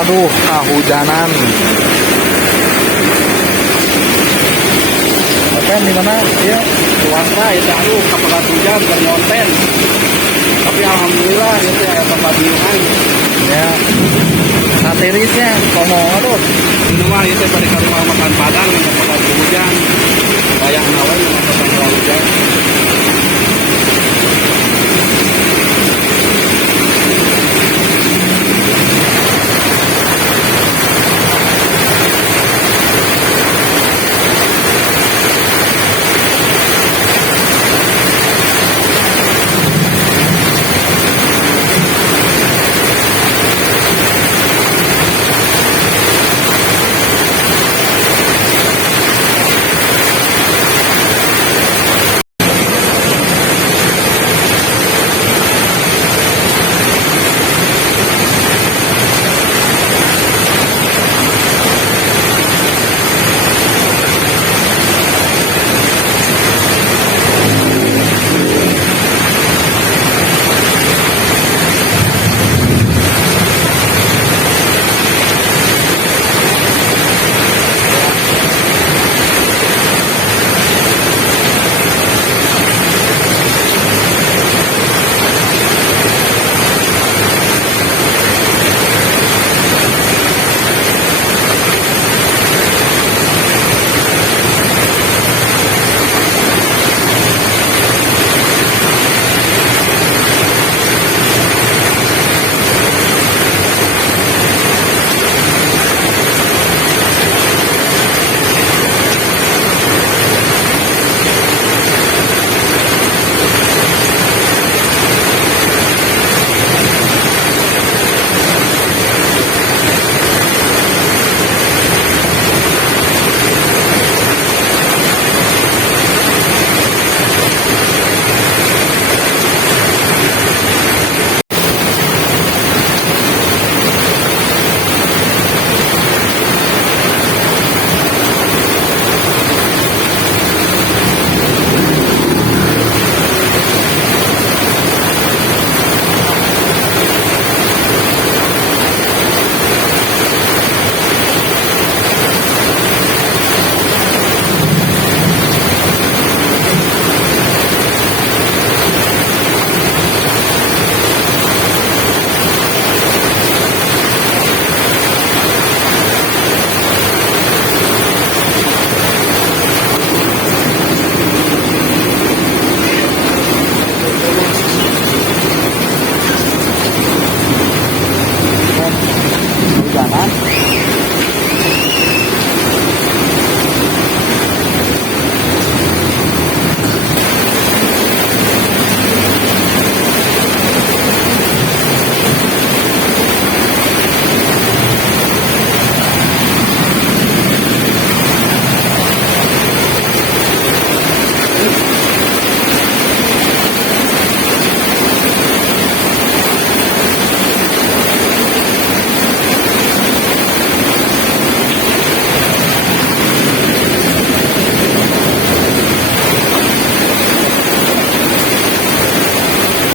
Aduh, kehujanan. Pen di mana? Iya, Puasa itu aduh kapagat hujan dan ngonten. Tapi alhamdulillah itu ya tempat minuman. ya. Satirisnya ngomong aduh. Ini mah itu pada rumah makan Padang yang kapagat hujan. Bayang nawan yang makan hujan.